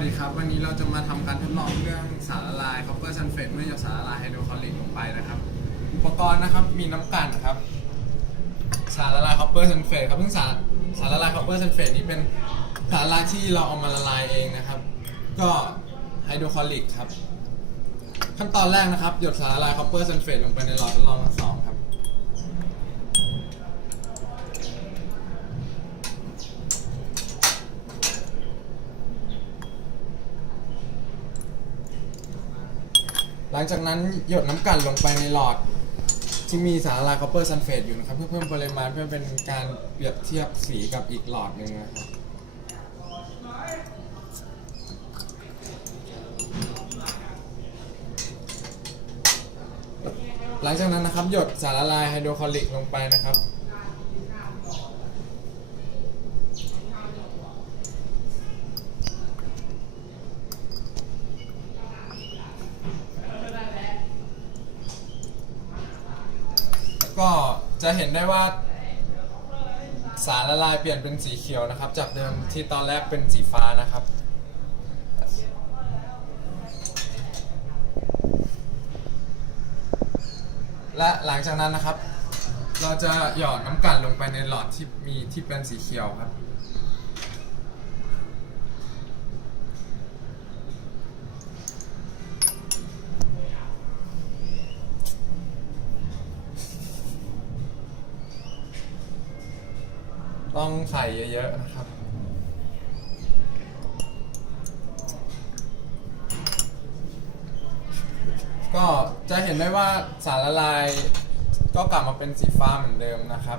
วัสดีครับ วันนี้เราจะมาทำการทดลองเรื่องสารละลายคอปเปอร์ซัลเฟตเมื่อหยดสารละลายไฮโดรคลอริกลงไปนะครับ อุปกรณ์นะครับมีน้ำกลั่นครับ สารละลายคอปเปอร์ซัลเฟตครับซึ่งสารสารละลายคอปเปอร์ซัลเฟตนี้เป็นสารละลายที่เราเอามาละลายเองนะครับ ก็ไฮโดรคลอริกครับ ขั้นตอนแรกนะครับ หยดสารละลายคอปเปอร์ซัลเฟตลงไปในหลอดทดลองทั้งสองครับ หลังจากนั้นหยดน้ำกลั่นลงไปในหลอด ที่มีสารละลายคอปเปอร์ซัลเฟตอยู่นะครับ เพื่อเพิ่มปริมาณเพื่อเป็นการเปรียบเทียบสีกับอีกหลอดหนึ่งนะครับหลังจากนั้นนะครับหยดสารละลายไฮโดรคลอริกลงไปนะครับ ก็จะเห็นได้ว่าสารละลายเปลี่ยนเป็นสีเขียวนะครับ จากเดิมที่ตอนแรกเป็นสีฟ้านะครับ และหลังจากนั้นนะครับ เราจะหยอดน้ำกลั่นลงไปในหลอดที่มีที่เป็นสีเขียวครับ ต้องใส่เยอะๆนะครับ ก็จะเห็นได้ว่าสารละลายก็กลับมาเป็นสีฟ้าเหมือนเดิมนะครับ